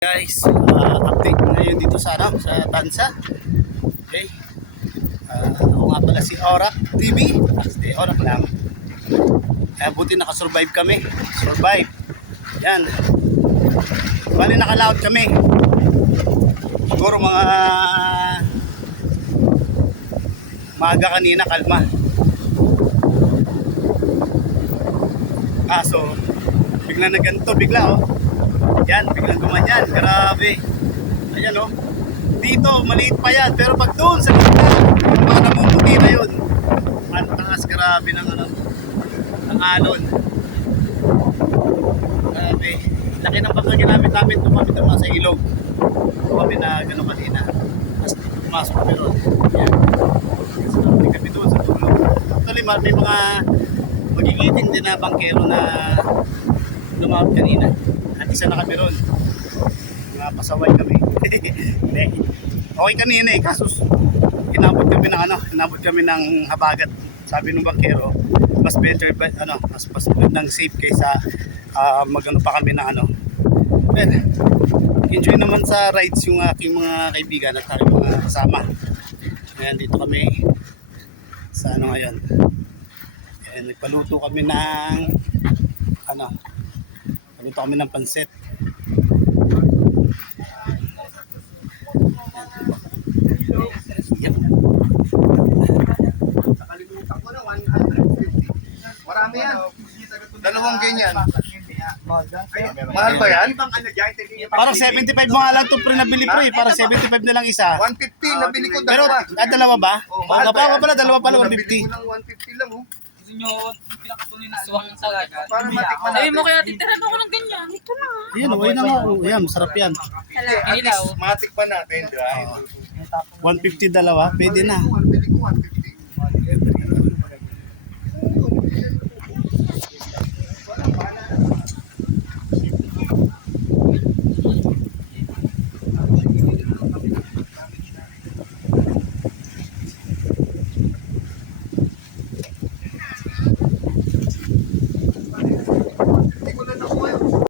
Guys, update ngayon dito sa sa Tansa. Okay. Ako nga pala si Orak TV. Basta Orak lang. Buti nakasurvive kami. Survive. Yan. Bali nakalaot kami. Siguro mga maaga kanina, kalma. So bigla na ganito, bigla yan, biglang gumanyan. Grabe. Ayan dito, maliit pa yan. Pero pag doon sa gitna, mga namumuti na yun. Ang taas, grabe ng ng alon. Grabe. Laki ng pagka ginamit namin. Tumamit naman sa ilog. Tumamit na gano'n kanina. Mas pumasok kami ron. Yan. Sinapin kami doon sa tulog. Actually, may mga magigiting din na bangkero na lumapit kanina. At isa na kami ron. Pasaway kami. Hindi. Okay kanina kaso inabot kami ng habagat. Sabi ng bangkero, mas better mas ng safe kaysa pa kami na Well, enjoy naman sa rides yung aking mga kaibigan at aking mga kasama. Ayan, dito kami sa ngayon. Ayan, nagpaluto kami ng paluto kami ng pansit. Nakalimutan ko na 150. Marami yan. Dalawang ganyan. Mahal ba yan? Parang 75 mga lang ito pre nabili pre. Parang 75 na lang isa. 150 nabili ko Pero dalawa. dalawa ba? Mahal ba yan? Pala dalawa pala Nabili 150. ko ng 150 lang Nyo, pinakatuloy na suwang talaga. Para matikman Sabi natin. mo kaya titiran ako ng ganyan. Ito na. Ayan, okay na nga. Ayan, masarap yan. At least matikman natin, di ba? 150 dalawa, pwede na. Nabili ko 150.